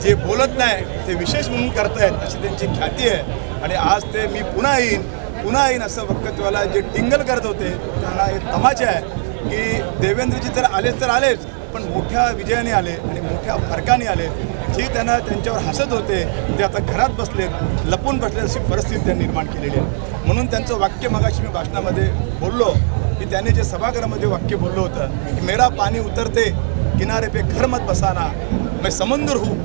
जे बोलत नाही ते विशेष म्हणून करतायत अशी त्यांची ख्याती आहे। आणि आज ते मी पुन्हा येईन असं वक्तव्याला जे टिंगल करत होते त्यांना हे तमाचे आहे की देवेंद्रजी तर आलेच, पण मोठ्या विजयाने आले आणि मोठ्या फरकाने आले। जी त्यांना त्यांच्यावर हसत होते ते आता घरात बसलेत, लपून बसले, अशी परिस्थिती त्यांनी निर्माण केलेली आहे। म्हणून त्यांचं वाक्य मगाशी मी भाषणामध्ये बोललो की त्यांनी जे सभागृहामध्ये वाक्य बोललं होतं की मेरा पानी उतरते किनारे पे घर मत बसाना, मैं समुद्र हूँ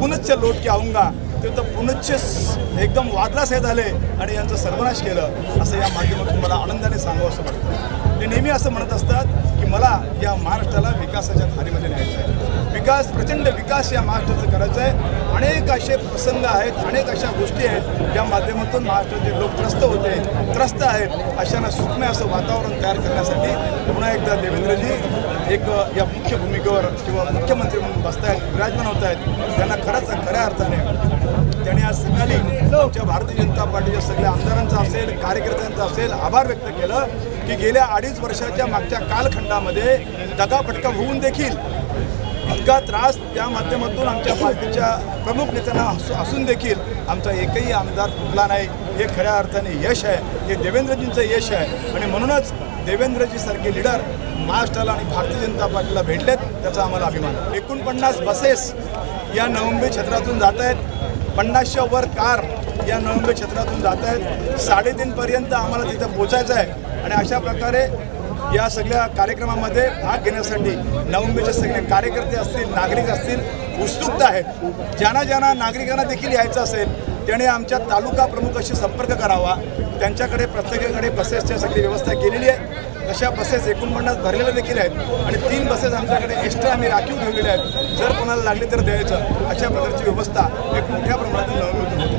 पुनश्च लौट के आऊँगा, ते तर पुनश्च एकदम वादळासहित आले आणि यांचं सर्वनाश केलं असं या माध्यमातून मला आनंदाने सांगावं असं वाटतं। ते नेहमी असं म्हणत असतात की मला या महाराष्ट्राला विकासाच्या धारीमध्ये न्यायचं आहे, प्रचंड विकास या महाराष्ट्राचं करायचं आहे। अनेक असे प्रसंग आहेत, अनेक अशा गोष्टी आहेत ज्या माध्यमातून महाराष्ट्राचे लोक त्रस्त आहेत। अशांना सुखमय असं वातावरण तयार करण्यासाठी पुन्हा एकदा देवेंद्रजी एक या मुख्य भूमिकेवर किंवा मुख्यमंत्री म्हणून बसतायत, विराजमान होत आहेत। त्यांना खऱ्या अर्थाने त्यांनी आज सकाळी आमच्या भारतीय जनता पार्टीच्या सगळ्या आमदारांचा असेल, कार्यकर्त्यांचा असेल आभार व्यक्त केलं की गेल्या 2.5 वर्षाच्या मागच्या कालखंडामध्ये दगाफटका होऊन देखील इतका त्रास त्या माध्यमातून आमच्या पार्टीच्या प्रमुख नेत्यांना असून देखील आमचा एकही आमदार फुटला नाही। हे खऱ्या अर्थाने यश आहे, हे देवेंद्रजींचं यश आहे। आणि म्हणूनच देवेंद्रजी सारखे लीडर महाराष्ट्राला आणि भारतीय जनता पार्टीला भेटलेत, त्याचा आम्हाला अभिमान आहे। 49 बसेस या नवमुंबई क्षेत्रातून जात आहेत, 50च्या वर कार या नवमुंबई क्षेत्रातून जात आहेत। 3:30 पर्यंत आम्हाला तिथं पोचायचं आहे आणि अशा प्रकारे या सगळ्या कार्यक्रमामध्ये भाग घेण्यासाठी नवमुंबईचे सगळे कार्यकर्ते असतील, नागरिक असतील उत्सुक आहेत। ज्यांना नागरिकांना देखील यायचं असेल त्याने आमच्या तालुका प्रमुखाशी संपर्क करावा, त्यांच्याकडे प्रत्येकाकडे बसेसच्या सगळी व्यवस्था केलेली आहे। अशा बसेस 49 भरलेल्या देखील आहेत आणि 3 बसेस आमच्याकडे एक्स्ट्रा आम्ही राखीव ठेवलेल्या आहेत, जर कोणाला लागले तर द्यायचं, अशा प्रकारची व्यवस्था एक मोठ्या प्रमाणात नवमुंबईत